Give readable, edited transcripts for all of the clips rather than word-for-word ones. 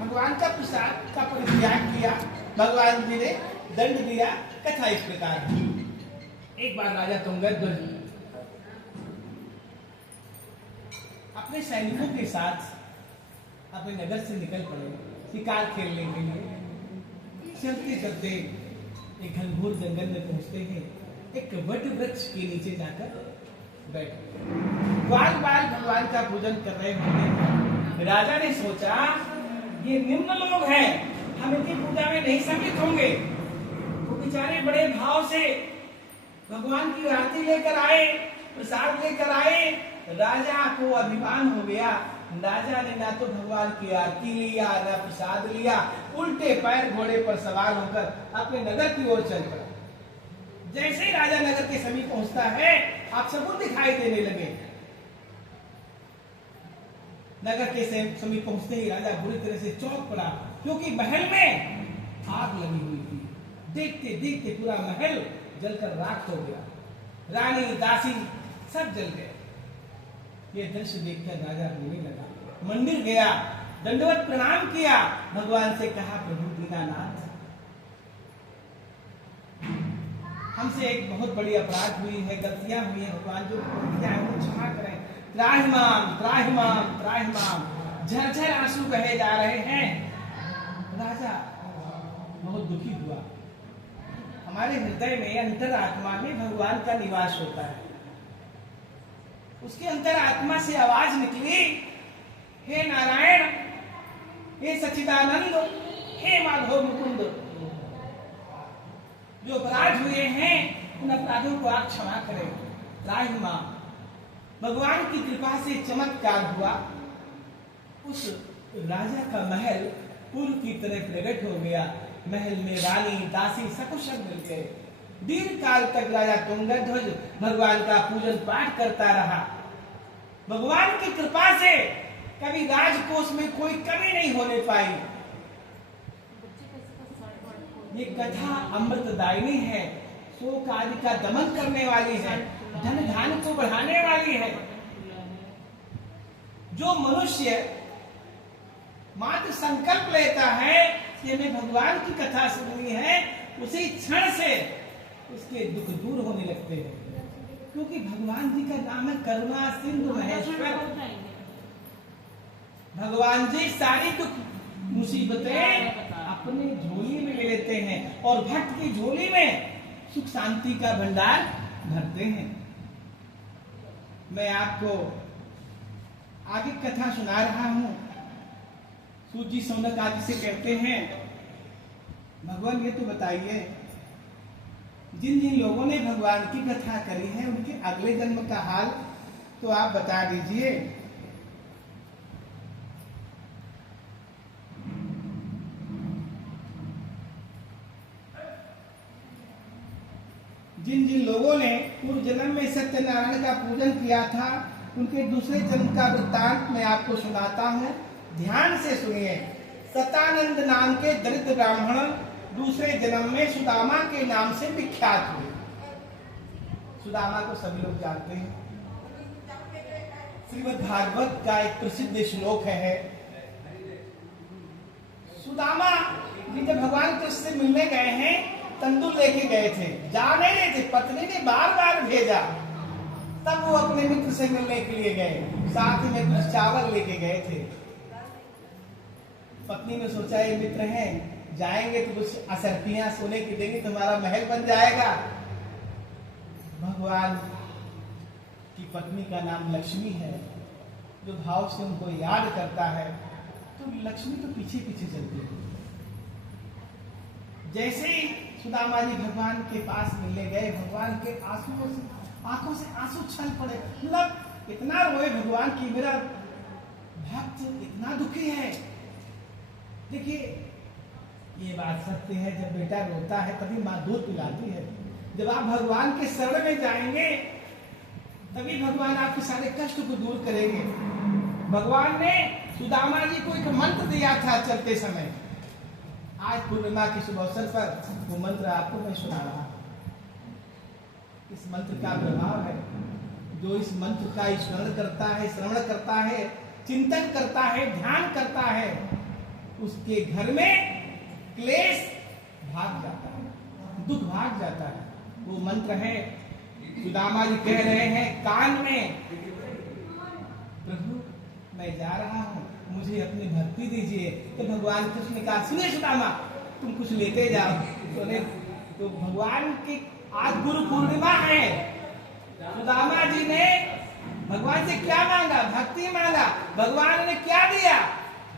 भगवान का प्रसाद का परित्याग किया, भगवान जी ने दंड दिया। कथा इस प्रकार है। एक बार राजा तुंगध्वज अपने सैनिकों के साथ अपने नगर से निकल पड़े शिकार खेलने के लिए। चलते चलते एक घनघोर जंगल में पहुंचते हैं। एक वट वृक्ष के नीचे जाकर बैठे, बाल बाल भगवान का पूजन कर रहे होंगे। राजा ने सोचा ये निम्न लोग हैं, हम इनकी पूजा में नहीं सम्मिलित होंगे। वो बेचारे बड़े भाव से भगवान की आरती लेकर आए, प्रसाद लेकर आए। राजा को अभिमान हो गया। राजा ने ना तो भगवान की आरती लिया, ना प्रसाद लिया, उल्टे पैर घोड़े पर सवार होकर अपने नगर की ओर चल पड़ा। जैसे ही राजा नगर के समीप पहुंचता है, आप सबको दिखाई देने लगे। नगर के समीप पहुंचते ही राजा बुरी तरह से चौंक पड़ा, क्योंकि महल में आग लगी हुई थी। देखते देखते पूरा महल जलकर राख हो गया। रानी दासी सब जल गए। ये दृश्य देखकर राजा रोने लगा, मंदिर गया, दंडवत प्रणाम किया, भगवान से कहा प्रभु दीनानाथ, हमसे एक बहुत बड़ी अपराध हुई है, गलतियां हुई है, भगवान जो गलतियां हैं वो क्षमा करें। त्राहिमाम त्राहिमाम त्राहिमाम, झरझर आंसू बहे जा रहे हैं। राजा बहुत दुखी हुआ। हमारे हृदय में अंतरात्मा में भगवान का निवास होता है। उसके अंतरात्मा से आवाज निकली, हे नारायण, हे सच्चिदानंद, हे माधव मुकुंद, जो अपराध हुए हैं उन अपराधों को आप क्षमा करें। त्राहिमाम, भगवान की कृपा से चमत्कार हुआ। उस राजा का महल पूर्व की तरह प्रकट हो गया। महल में रानी दासी सकुशल मिल गए। दीर्घ काल तक राजा तुंगध्वज भगवान का पूजन पाठ करता रहा। भगवान की कृपा से कभी राजकोष में कोई कमी नहीं होने पाई। ये कथा अमृतदायिनी है, शोक आदि का दमन करने वाली है, धन धान्य को बढ़ाने वाली है। जो मनुष्य मात्र संकल्प लेता है कि हमें भगवान की कथा सुननी है, उसी क्षण से उसके दुख दूर होने लगते हैं, क्योंकि भगवान जी का नाम है करुणा सिंधु महेश्वर। भगवान जी सारी दुख मुसीबतें अपने झोली में ले लेते हैं और भक्त की झोली में सुख शांति का भंडार भरते हैं। मैं आपको आगे कथा सुना रहा हूं। सूजी सौनक आदि से कहते हैं, भगवान ये तो बताइए, जिन जिन लोगों ने भगवान की कथा करी है उनके अगले जन्म का हाल तो आप बता दीजिए। जिन जिन लोगों ने पूर्व जन्म में सत्यनारायण का पूजन किया था, उनके दूसरे जन्म का वृत्तांत मैं आपको सुनाता हूँ, ध्यान से सुनिए। सतानंद नाम के दरिद्र ब्राह्मण दूसरे जन्म में सुदामा के नाम से विख्यात हुए। सुदामा को सभी लोग जानते हैं। श्रीमद् भागवत का एक प्रसिद्ध श्लोक है। सुदामा जी जब भगवान कृष्ण से मिलने गए हैं, तंदूर लेके गए थे, जा नहीं रहे थे, पत्नी ने बार बार भेजा, तब वो अपने मित्र से मिलने के लिए गए। साथ में कुछ चावल लेके गए थे। पत्नी ने सोचा ये मित्र हैं, जाएंगे तो कुछ असरफियां सोने की देंगे, तुम्हारा महल बन जाएगा। भगवान की पत्नी का नाम लक्ष्मी है। जो भाव से उनको याद करता है तो लक्ष्मी तो पीछे पीछे चलती है। जैसे ही सुदामा जी भगवान के पास मिलने गए, भगवान के आंखों से आंसू छल पड़े। मतलब इतना रोए भगवान की मेरा भक्त इतना दुखी है। देखिए ये बात सत्य है, जब बेटा रोता है तभी माँ दूध पिलाती है। जब आप भगवान के शरण में जाएंगे तभी भगवान आपके सारे कष्ट को दूर करेंगे। भगवान ने सुदामा जी को एक मंत्र दिया था चलते समय। आज पूर्णिमा के शुभ अवसर पर वो मंत्र आपको मैं सुना रहा। इस मंत्र का प्रभाव है, जो इस मंत्र का स्मरण करता है, श्रवण करता है, चिंतन करता है, ध्यान करता है, उसके घर में क्लेश भाग जाता है, दुख भाग जाता है। वो मंत्र है, सुदामा जी कह रहे हैं कान में, प्रभु मैं जा रहा हूँ, मुझे अपनी भक्ति दीजिए। तो भगवान कृष्ण ने कहा सुने सुदामा, तुम कुछ लेते जाओ। तो भगवान की आज गुरु पूर्णिमा है, सुदामा जी ने भगवान से क्या मांगा? भक्ति मांगा। भगवान ने क्या दिया?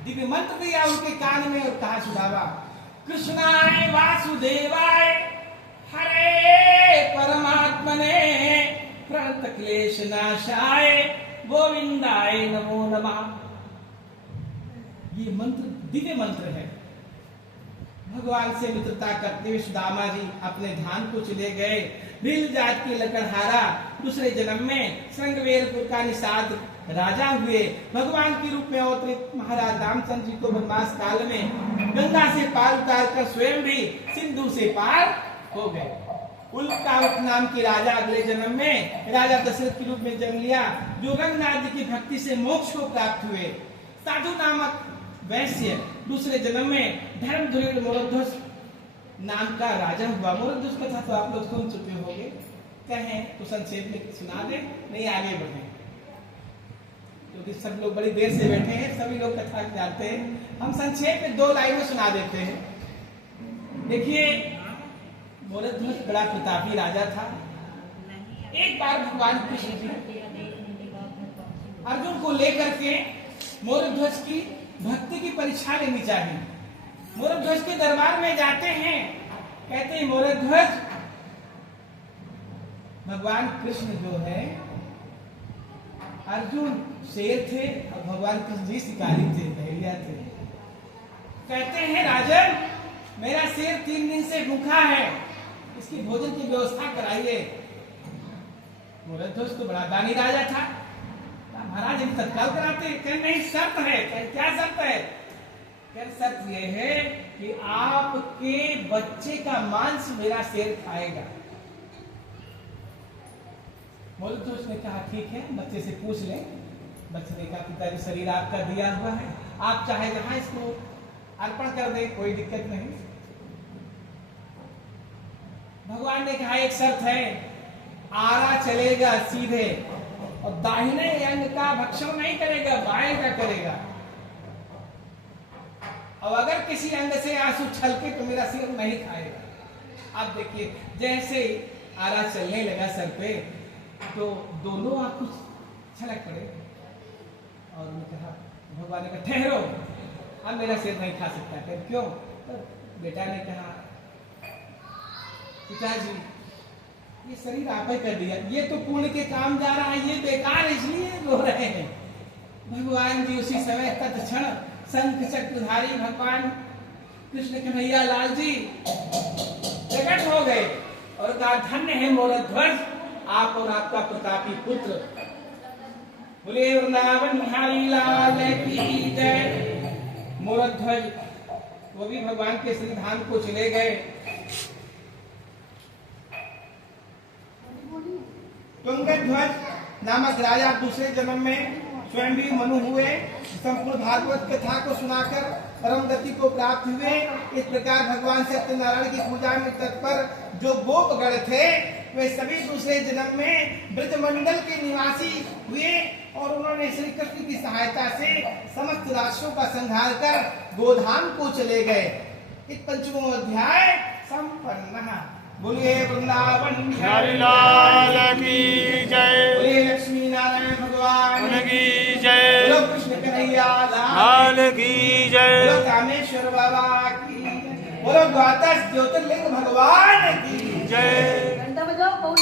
दिव्य मंत्र दिया उनके कान में और कहा सुदामा कृष्णाय वासुदेवाय हरे परमात्मने प्रणत क्लेश नाशाय गोविंदाय नमो नमः। ये मंत्र दिव्य मंत्र है। भगवान से मित्रता करते हुए सुदामा जी अपने धाम को चले गए। भील जात के लकड़हारा दूसरे जन्म में श्रृंगवेरपुर का निषाद राजा हुए। भगवान के रूप में अवतरित महाराज रामचंद्र जी को वनवास काल में गंगा से पार उतार कर स्वयं भी सिंधु से पार हो गए। उल्कावत नाम के राजा अगले जन्म में राजा दशरथ के रूप में जन्म लिया, जो रंगनाथ जी की भक्ति से मोक्ष को प्राप्त हुए। साधु नामक वैश्य दूसरे जन्म में धर्म धुरीण मोरध्वज नाम का राजा हुआ। मोरध्वज कथा तो आप लोग सुन चुके होंगे, कहें तो संक्षेप में सुना दे, नहीं आगे बढ़े, क्योंकि सब लोग बड़ी देर से बैठे हैं, सभी लोग कथा जानते हैं। हम संक्षेप में 2 लाइन में सुना देते हैं। देखिए, मोरध्वज बड़ा प्रतापी राजा था। एक बार भगवान कृष्ण जी अर्जुन को लेकर के मोरध्वज की भक्ति की परीक्षा लेनी चाहिए। मोरध्वज के दरबार में जाते हैं, कहते हैं मोरध्वज, भगवान कृष्ण जो है, अर्जुन शेर थे और भगवान कृष्ण जी शिकारी थे, भेड़िया थे। कहते हैं राजन, मेरा शेर 3 दिन से भूखा है, इसकी भोजन की व्यवस्था कराइए। मोरध्वज तो बड़ा दानी राजा था, महाराज हम तत्काल कराते। कह नहीं, शर्त है। क्या शर्त है? क्या शर्त ये है कि आपके बच्चे का मांस मेरा शेर खाएगा। मोरध्वज ने कहा ठीक है, बच्चे से पूछ लें। बच्चे ने कहा पिताजी शरीर आपका दिया हुआ है, आप चाहे जहां इसको अर्पण कर दे, कोई दिक्कत नहीं। भगवान ने कहा एक शर्त है, आरा चलेगा सीधे और दाहिने अंग का भक्षण नहीं करेगा, बाएं का करेगा। और अगर किसी अंग से आंसू छलके तो मेरा सिर नहीं खाएगा। अब देखिए, जैसे आरा चलने लगा सर पे, तो दोनों आंखों छलक पड़े। और उन्होंने कहा, भगवान ने कहा ठहरो, अब मेरा सिर नहीं खा सकता। फिर क्यों? तो बेटा ने कहा पिताजी ये शरीर आप ही कर दिया, ये तो पुण्य के काम जा रहा है, ये बेकार इसलिए रो रहे हैं। भगवान जी उसी समय तत्क्षण शंख चक्रधारी भगवान कृष्ण कन्हैया लाल जी प्रकट हो गए और कहा धन्य है मोरध्वज, आप और आपका प्रतापी पुत्र। बोले वृंदावन बिहारी लाल की जय। मोरध्वज वो भी भगवान के श्री धाम को चले गए। तुंगध्वज नामक राजा दूसरे जन्म में स्वयं भी मनु हुए, संपूर्ण भागवत कथा को सुनाकर परम गति को प्राप्त हुए। इस प्रकार भगवान सत्यनारायण की पूजा में तत्पर जो गोपगण थे, वे सभी दूसरे जन्म में ब्रजमंडल के निवासी हुए और उन्होंने श्री कृष्ण की सहायता से समस्त राक्षसों का संहार कर गोधाम को चले गए। इस 5वां अध्याय संपन्न। बोलिए वृंदावन बिहारी लाल की जय। बोलिए लक्ष्मी नारायण भगवान की जय। बोलो कृष्ण कन्हैया लाल की जय। बोलो कामेश्वर बाबा की जय। बोलो द्वादश ज्योतिर्लिंग भगवान की जय। घंटा बजाओ।